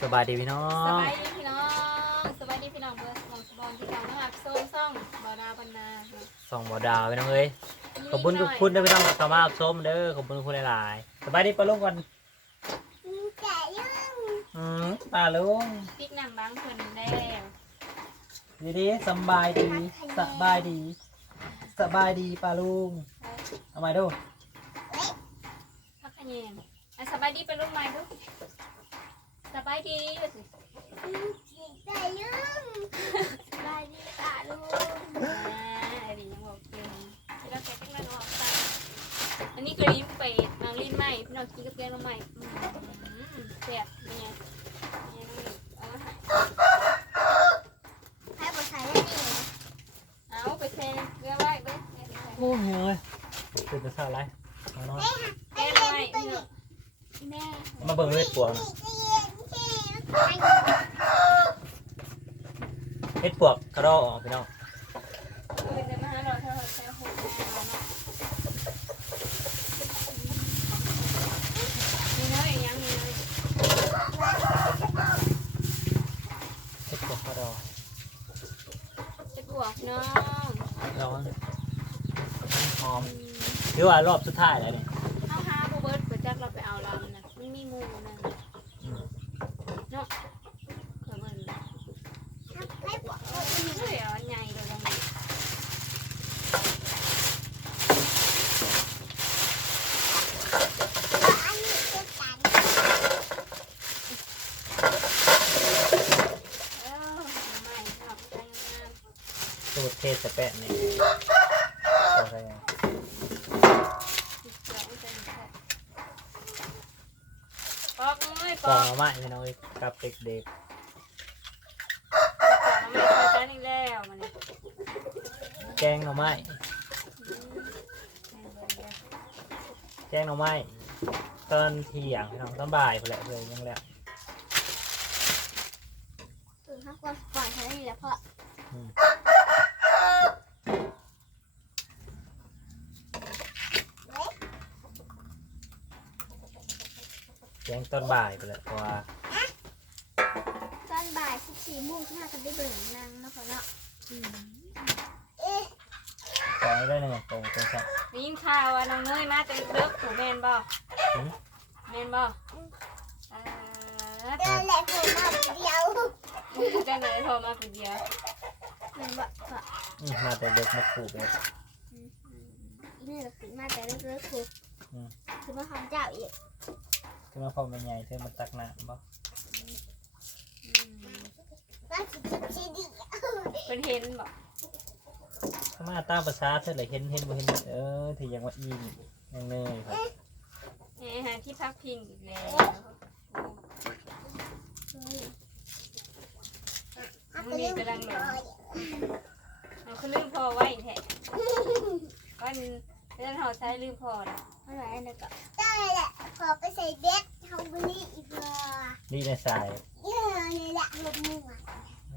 สบายดีพี่น้อสง บายดีพี่น้องสบายดีพี่น้องเบอร์มองสบองที่เก่านะครับส้มซ่องบานาบรรณาส่องบ่ดาวพี่น้องเอ้ย ขอบคุณทุกคุณนะพี่น้องสามารถชมเด้อ ขอบคุณคุณหลายๆ สบายดีปะลุงก่อนแต่ยังอืมตาลุงพริกหนังบางเพิ่นแล้วดีดีๆสำบายดี สบายดี สบายดีปาลุงเอามาดูพักขะแยงอะสบายดีไปลูกไม้ดูสบายดีว่าสิแต่ยังสบายดีป่ะลูกอ่าไอ้นี่ยังบอกเก่งแล้วแกต้องนั่งออกตาอันนี้ก็ลิ้นเป็ดนางลิ้นไหมพี่น้องกินกับแกงมาใหม่อืมแซ่บเนี่ยเนี่ยน้องหนึ่งเอามาให้ ให้บทใช้ได้ดี เอาไปแช่เกลือไว้เว้ย โอ้ยเฮ้ยตื่นแต่เช้าไรเอานอน แกงมาใหม่พี่น้องแม่ มาเบิ่งเฮ็ดปวกนะ จะเย็นเช่ให้ เฮ็ดปวกกระดอกออกพี่น้องเป็นเดือนมหาเราเท่าแค่หกแม่เราเนาะมีน้อยอีกยังมีน้อยเฮ็ดปวกกระดอกจะบวกน้องลองหอมถือว่ารอบสุดท้ายแล้วเนี่ย เอาหาบูเบิร์ตไปจักเราไปเอาลำนะมันมีงูนะ อืม เนาะเผื่อมัน ให้บวก เฮ้ยเอาอันใหญ่เลยยัง อันนี้เป็นการ เออใหม่ชอบใจงาม สูตรเทศแปะนี่โอเค จิตใจใจแท้ปอกเอ้ยป ปอ อก งไม้พี่น้องเอ้ ยกับเด็กปอกไม่เคยใช้นี่แล้วมันนี่ๆ แกงหน่อไม้ แกงหน่อไม้ ตอนเที่ยงพี่น้องตอนบ่ายไปแหละเลยยังแล้วถึงห้าคนปล่อยใช้ได้ดีแล้วเพราะแกงตอนบ่ายไปแหละเพราะว่าตอนบ่าย สิบสี่โมงที่ห้ากันได้เบิ่งนางนะพ่อเนาะเอ๊ะปล่อยได้เลยโตเป็นสัตว์ได้ยินข่าวว่าน้องเนยมาแต่เลิกถูแมนบ่หืมแมนบ่เออเดินแหละผมมาเดียวจังเลยโทรมาคนเดียวเหมือนว่าพ่ออืมมาแต่เด็กมาขู่ไปอีนี่เราขึ้นมาแต่เลิกๆครูอืมคือมาทำเจ้าอีกขึ้นมาพอมันใหญ่เธอมันตักน้ำบ่ มาสิบสี่ดีเป็นเห็นบ่เข้ามาตามภาษาเธอเลยเห็นเห็นบ่เห็นเออที่ยังว่าอีนี่ยังเนยครับแหมหาที่พักพิงอีกแล้วมันนี่กำลังหลงเอาคือลืมพอไว้แท้ก้อนเรื่องเขาใช้ลืมพอนะอะไรอันะก็ได้แหละขอไปใส่เด็ดทำบุรีอีกพอนี่ในสาย เยอะนี่แหละลมดมือ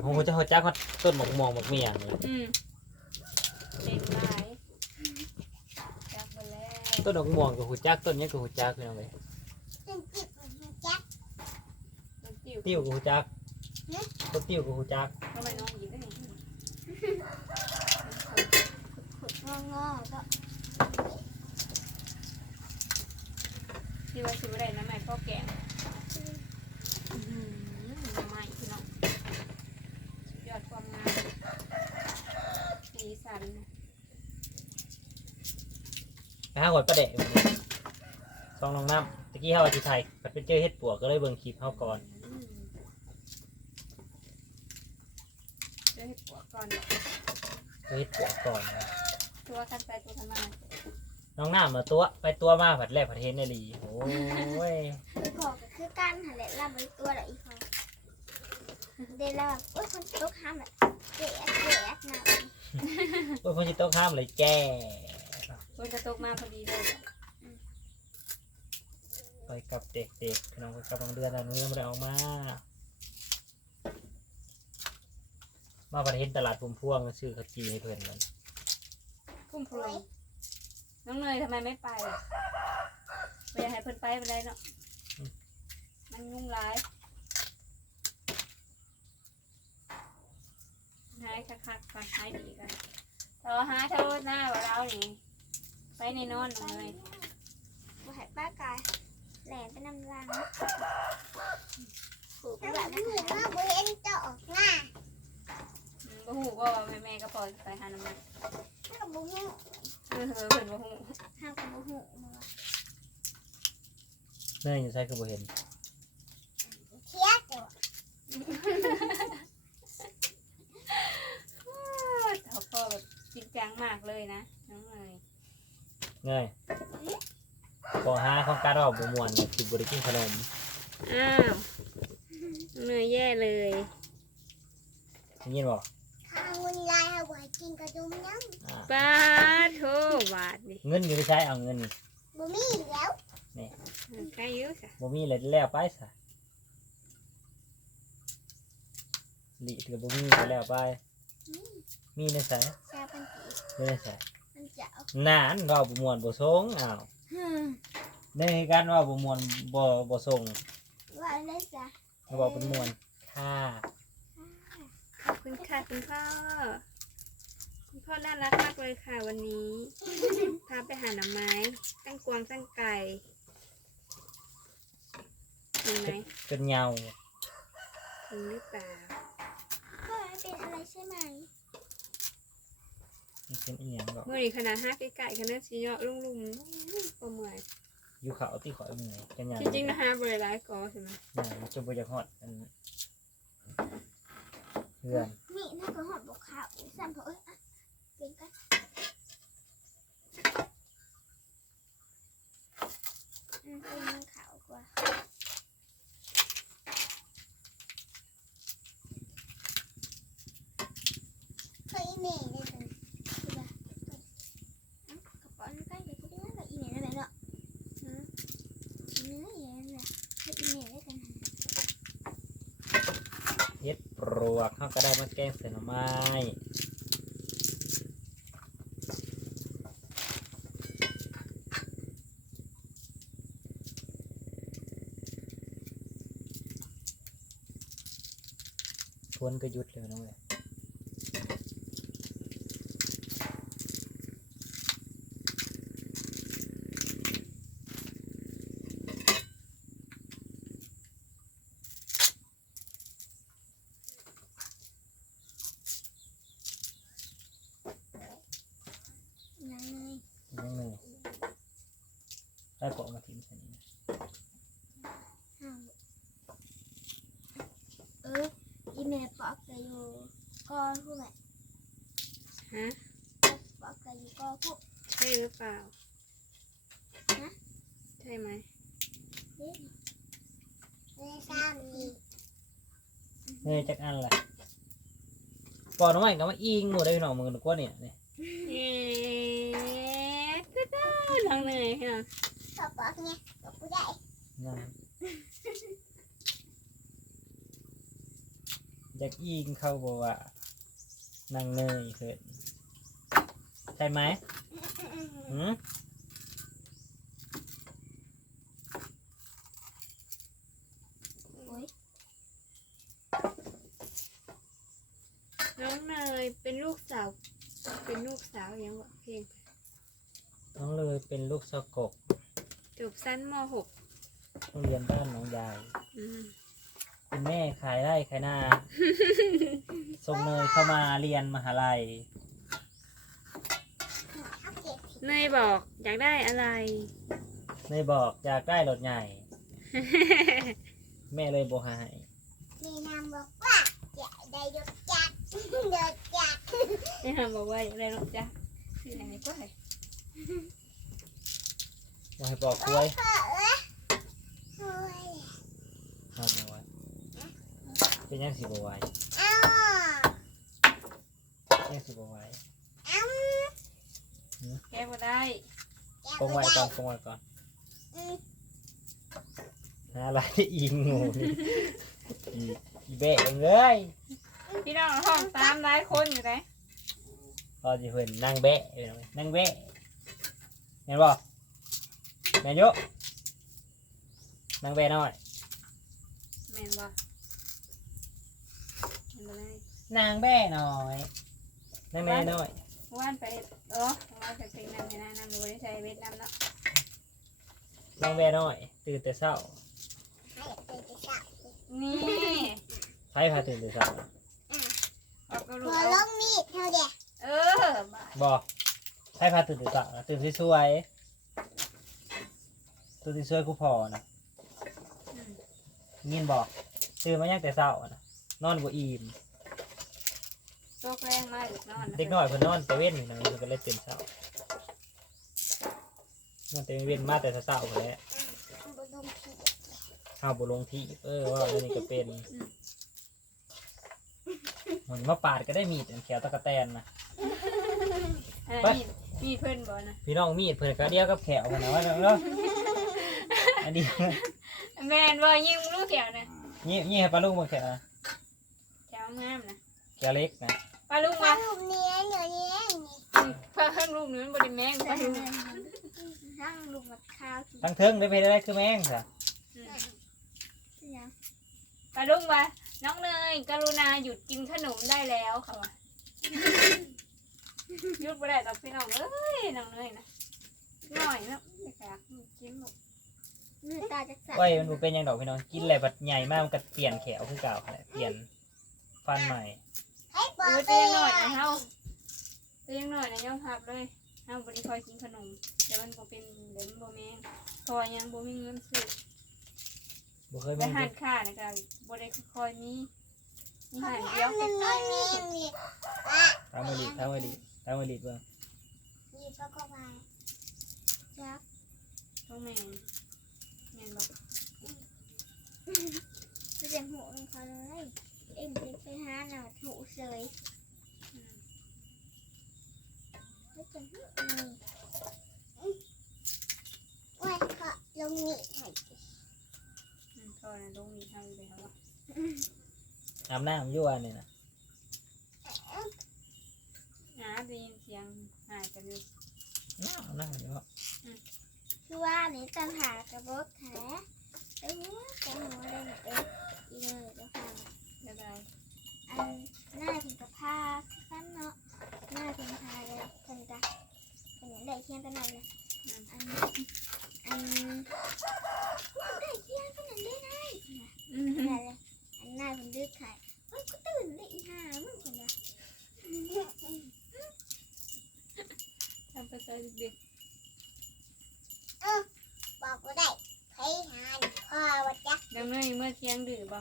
โอ้โหเจะเขาจักว่าต้นหมกมองหมกเมียงนี่อืมเด็กหลายจักไปแล้วต้นหมกม่วงกับหูจักต้นนี้กับหูจักพี่น้องเลยจนจิบแจ๊บเป็นจิ๋วติ้วกับหูจักต้นติ้วกับหูจักทำไมน้องหยิบได้ไหนขุดงองอก็ที่ว่าซื้อได้น้ำใหม่พ่อแกงอืมน้ำใหม่พี่น้องสุดยอดความงามสีสัน ไป หาหอยประเดะมาดิซองน้องน้ำตะกี้เฮาว่าสิไทยปัดไปเจอเฮ็ดปวกก็เลยเบิ่งคลิปเฮาก่อนอืมเดี๋ยวให้ปวดก่อนเจอเฮ็ดปวกก่อนนะตัวคันไปตัวคันมาน้องน้ำมาตัวไปตัวมาผัดแรกผัดเห็นในลีโอ้ยคือพอก็คือการหันแหละล่ำไปตัวละอีพอเดี๋ยวเราโอ้ยคนตกห้ามแบบเจ๊ะเจ๊ะนะโอ้ยพ่อจิต้องห้ามเลยแจ้ ตัวจะตกมาพอดีเลยไปกับเด็กๆพี่น้องไปกับน้องเดือนน้องเดือนไม่ได้ออกมา มาผัดเห็นตลาดพุ่มพวงซื้อข้าวจีให้เพื่อนมันพุ่มพลอยน้องเนยทำไมไม่ไปอะไม่อยากให้เพิ่นไปไปเลยเนาะมันยุ่งร้ายหายคักๆก่อนหายดีกันแต่ว่าหาเท่าหน้าว่าเรานี่ ไปในนอนเลยบ่ให้ป้ากายแหลนไปนำรังผูกแบบนั้นว่าบ่เห็นเจ้าออกหน้าอืมบ่หูว่าแม่แม่ๆก็ปล่อยไปหาน้ำมันถ้ากับบ่ฮู้เออเพิ่นบ่หูถ้ากับบ่ฮู้มาเนื่อยอยู่ใช่คือบ่เห็นเทียเจ้าเขาพ่อแบบจริงจังมากเลยนะน้องเนย เนื่อยขอหาของการว่าบ่ม่วนเนี่ยคือบริกินขนมอ้าวเนยแย่เลยได้ยินบ่ข้าวมันลายเอาไว้กินกระดุมยังอ่าป้าโทบาทดิเงินอยู่ที่ใช้เอาเงินนี่บ่มีแล้วใครอยุ่สะบ่มีเลยแล้วไปซะหลีก็บ่มีก็แล้วไป มีในสายแซ่บเป็นปีมีในสายมัน เจ้านานเราบ่ม่วนบ่ทงอ้าวฮึมในการว่าบ่ม่วนบ่บ่ทรงว่าได้จ้ะเขาบอกเป็นม่วนค่ะ ขอบคุณค่ะคุณพ่อ คุณพ่อน่ารักมากเลยค่ะวันนี้พาไปหาหน่อไม้ ตั้งกวางตั้งไก่เห็นไหมเป็นเงาเห็นหรือเปล่าก็ไม่เป็นอะไรใช่ไหม มันเป็นอีหยังดอกเมื่อนี้ขนาดห้าไก่ขนาดสีเนาะลุ่มๆประเมื่อยอยู่เขาที่ข่อยเมื่อยกันหยังจริงๆนะฮะบริไลายกอใช่ไหมหยังมันจะบ่อยากฮอดอันเพื่อนมีน่าก็หอดบกขาวสั่นเพราะเอ้ยอะเป็นกันอืมเป็นมันขาวกว่าเคยอีเมลได้เลยคือแบบเอ้ากระเป๋านี่ใกล้จะได้แล้วอีเมลอะไรเนาะฮะเนื้ออย่างนั้นแหละเคยอีเมลได้กัน เฮ็ดปล วกเขาก็ได้มาแกงใส่หน่อไม้ฝนก็หยุดเลยน้องเลย ยังไง ยังไง ได้ปอกมาทิ้งใส่นี่นะห้าวเอออีเมลปอกกันอยู่ก็พูดแบบฮะปอกกันอยู่ก็พูดใช่หรือเปล่า ฮะใช่ไหมเอ๊ะไม่ทราบมีเนยจักอันล่ะปอกหน่อไม้ก็มาอิงหมดได้พี่น้องมือนึกว่าเนี่ยนี่เอ๊ะตะด้าน้องเนยค่ะ ปอกปอกเนี่ยปอกกูได้ นะจากอิงเขาบอกว่านางเนยเกิดใช่ไหมหืมโอ้ยน้องเนยเป็นลูกสาว เป็นลูกสาวยังบอกเพลงน้องเลยเป็นลูกสะกก จบสั้นม โรงเรียนบ้านหนองยาย .6 อืมคุณแม่ขายไร่ขายนาส่งเนยเข้ามาเรียนมหาลัยเอาเก็บเนยบอกอยากได้อะไร เนยบอกอยากได้รถใหญ่ แม่เลยบอกให้มีนามบอกว่าจะได้ยกจักรยกจักรนี่ฮะบอกว่าอยากได้รถจ้ะคืออะไรก็ได้ บอกให้บอกกล้โอ้วยยพ่อเอ้ยโอ้ยเอามาไว้เป็นยังสิบไหว้เอ้ายังสิบไหว้เอ้าแก้บ่ได้แกคงไว้ก่อนคงไว้ก่อนอืมหาอะไรอิงงูนี่อีอีเบะเองเลยพี่น้องห้องตามหลายคนอยู่ไหนพอจะเห็นนางเบะเห็นไหมนางเบะเห็นบ่ แม่นอยุนางเบะน้อย แม่นบ่แม่นบ่เลยนางแบ่น้อยนางแม่น้อยว่านไปเออว่านไปเป็นน้ำในน้ำน้ำดูได้ใช้เวทน้ำเนาะนางแบ่น้อย ตื่นแต่เช้าให้เป็นจะจับนี่ไผพาตื่นแต่เช้าออกกระพดูอกลงมีดเท่าเดียวเออบ้าบอกไผพาตื่นแต่เช้าตื่นสวยๆ ตื่นสวยๆกูพอนะอืมยินบอกตื่นมายังแต่เช้านะนอนบ่อิ่มโรคแรงมากนอนเด็กน้อยเพิ่นนอนแต่เว้นอยู่นะเพิ่นก็เลยตื่นเช้านอนแต่เว้นมาแต่เช้าๆพุ่นแหละบนลงผิดข้าวบ่ลงที่เออว่าเรื่องนี้ก็เป็นเหมือนมาปาดก็ได้มีดอันแขวตะกะแตนนะอันไปนี้มีเพื่อนบ่นะพี่น้องมีดเพิ่นก็เดียวกับแขวกันนะว่าเนาะ อันนี้แม่นบ่ยิงลูกแก้วนะนี่นี่ให้ปลาลูกมาแขวนะแก้วงามนะแขวเล็กนะปลาลูกถ้ามาลูกเนี้ยเหนือเนี้ยเพิ่งลูกนู้นบ่ได้แม่งปลาลูกนั่งลูกมะขาวสิทั้งเทิงได้ไปได้คือแม่งค่ะยังปลาลูกมาน้องเนยกรุณาหยุดกินขนมได้แล้วค่ะว่าหยุดบ่ได้ดอกพี่น้องเอ้ยน้องเนยนะหน่อยเนาะอยากอยากกินหมด เนื้อตาจะสั่นไว้มันบ่เป็นหยังดอกพี่น้องกินอะไรบัดใหญ่มากมันก็เปลี่ยนแขวคือเก่าแหละเปลี่ยนฟันใหม่ให้บอเอกอไปเตียงหเลน่อยยนะเฮาเตียงหน่อยนะยอมรับเลยเฮาบ่ได้คอยกินขนมเดี๋ยวมันบ่เป็นเดี๋ยวมันบ่แม่งเพอยังบ่มีเงินซื้อบ่เคยไปแม่งหานค่านะก็บ่ได้คอยมีมีหานเดียวมันใกไม่ล้มีๆมีอะทำมาดีทำมาดีทำมาดีเบิ่งมีปลากระวายจับต้องแม่น แม่นบ่เสียงหูมันเขาเลยเอ็มเป็นไปหาหน่ะหูเสยอืมไม่จังหูนี่ว้ายเขาลงนี่ให้อืมก็นะลงมีทางอยู่เลยครับว่าอาบน้ำอยู่อันนี่นะอ่าได้ยินเสียงหายกันอยู่น้ำน้ำอยู่เนาะ คือว่านี่ตันหากระบอกแท้ไปหัวไปหัวเลยนะเอ็มอีเลยจะฟังเดี๋ยวได้ อันหน้าเป็นกระพาสั้นเนาะหน้าเป็นพาเลยเป็นกะเป็นอย่างได้เคียงกันนั่นเลย อืม อันอันได้เคียงกันนั่นได้ไง อืม อะไรเลยอันหน้าเป็นดื้อขายเฮ้ยกูตื่นได้อีห่ามึงคนละ ทำไปใส่เด็ก บอกกูได้ใครหาพ่อวัดจัก ๆเดี๋ยวเมื่อเมื่อเที่ยงดื้อบ่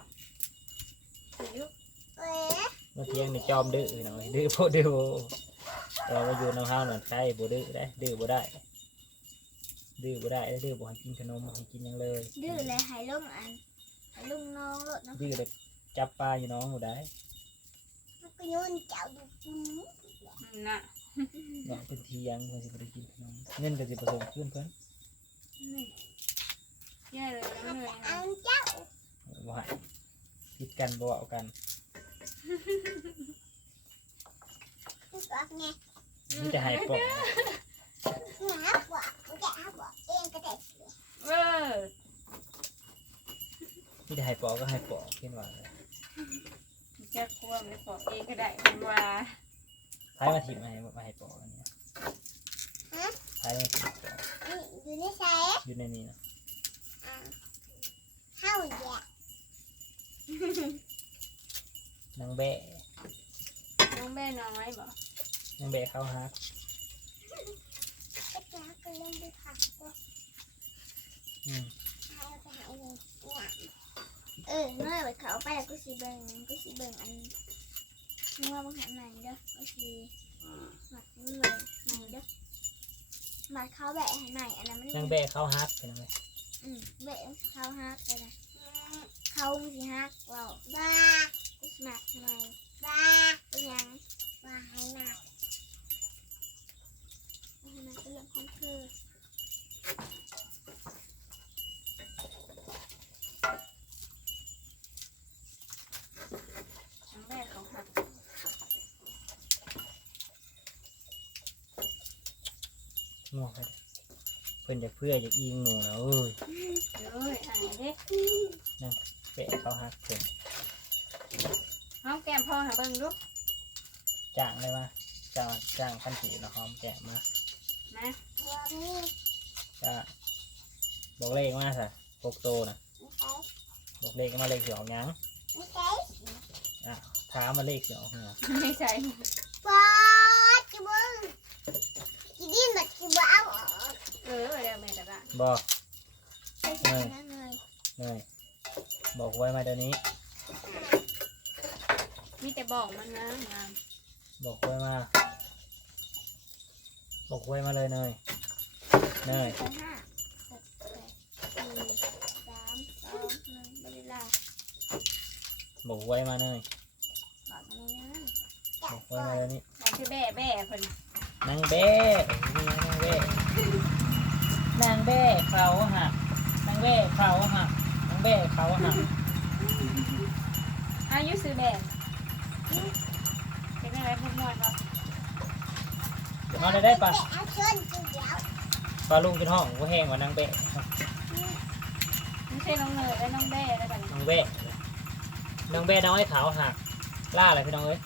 ดื้ออยู่ เอ้ย เมื่อเที่ยงนี่ จอมดื้อหน่อยดื้อโพดดื้อโพแต่ว่าอยู่น้ำห้าวหน่อยใครบ่ดื้อได้ดื้อบ่ได้ดื้อบ่ได้ดื้อบ่ให้กินขนมบ่ให้กินหยังเลยดื้อเลยหายลงอันหายลงน้องรถเนาะดื้อเลยจับปลาอยู่น้องบ่ได้มันก็โยนเจ้าดูน่ะเนาะเป็นทียังเพิ่นสิบ่ได้กินขนมเงินก็สิผสมขึ้นเพิ่นนี่แย่เลยน้องเนยอันเจ้าบ่ให้ผิดกันบ่เอากัน กูบอกไงมีแต่ให้ปอกหาบอกกูจะหาบอเองก็ได้เออมีแต่ให้ปอกก็ให้ปอกคิดว่าเลยแค่ควไม่ปอกเองก็ได้คุณว่าท้ายมาถิ่มาให้มาให้ปอกอันนี้ท้ายมาถิ่มปอกนี่อยู่ในใจอยู่ในนี้นะเข้าแย่ นางแบะน้องแม่น้อยบ่นางแบะเข้าฮักก็จะก็เล่นด้วยผักก็อืมให้ไปหาเองเออเมื่อไปเขาไปแล้วก็สีเบิงก็สีเบิงอันนัวบางหันใหม่เด้อก็สีหมักนี่เลยใหม่เด้อหมักเขาแบะให้ใหม่อันนั้นมันนางแบะเข้าฮักเป็นไงอืมแบะเขาฮักไปเลย เขาสีฮักเราบ้ากูสมัครทำไมบ้าเป็นยังบ้าให้หนักให้หนักเป็นเรื่องของเธอน้องแม่เขาหักง่วงไปเพิ่นอยากเพื่ออยากอิงหนูนะเอ้ย เอ้ยหายเด้เปะเขาหักถึงหอมแก้มพ่อหาเบิ่งดูจ้างเลยมาจ้างจ้างพันจีนะหอมแกะมามาว่ามีก็บอกเลขมาสิหกโตนะไม่ใช่บอกเลขมาเลขเสียออกหยังไม่ใช่ถามมาเลขเสียออกหยังไม่ใช่ปอดจิบึงจิดินแบบจิบ้าออกเออเดี๋ยวแม่จะได้บอกใช่ใช่นั่นเลยเนย บอกไว้มาเดี๋ยวนี้ มีแต่บอกมันนะงามบอกไว้มา บอกไว้มาเลยเนยเนยใช่ห้าหกแปดสี่สามสองหนึ่งบริลาบอกไว้มาเนยบอกมาเลยนะบอกไว้มาเดี๋ยวนี้มันคือแบ่แบ่เพิ่นนางเบ้นี่นางเบ้นางเบ้เขาหักนางเบ้เขาหัก นางเบ้เขาหักอายุซื้อแบ่เป็นอะไรพวกมวนเนาะเอาได้ได้ปะเอาชนกูเดียวปลาลุงกินห้องก็แห้งกว่านางเบ้ไม่ใช่น้องเนยและน้องแบ่แล้วกันนางเบ้นางเบ้น้อยขาวหักล่าอะไรพี่น้องเอ้ย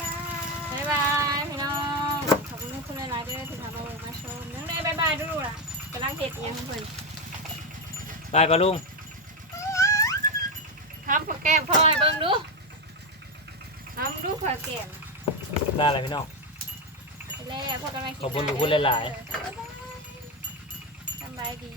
บายบ๊ายบายพี่น้อง ขอบคุณทุกคนหลายๆด้วยที่ทำมาเบิ่งมาชมน้องเนยบ๊ายบายดูดูล่ะกำลังเฮ็ดอิหยังของเพิ่น ได้ปลาลุงทำผักแก้มพ่อให้เบิ่งดูทำดูผักแก้มล่าอะไรพี่น้องไปแล้วพ่อกำลังกินขอบคุณข้าวทุกคนหลาย ๆ สบายดี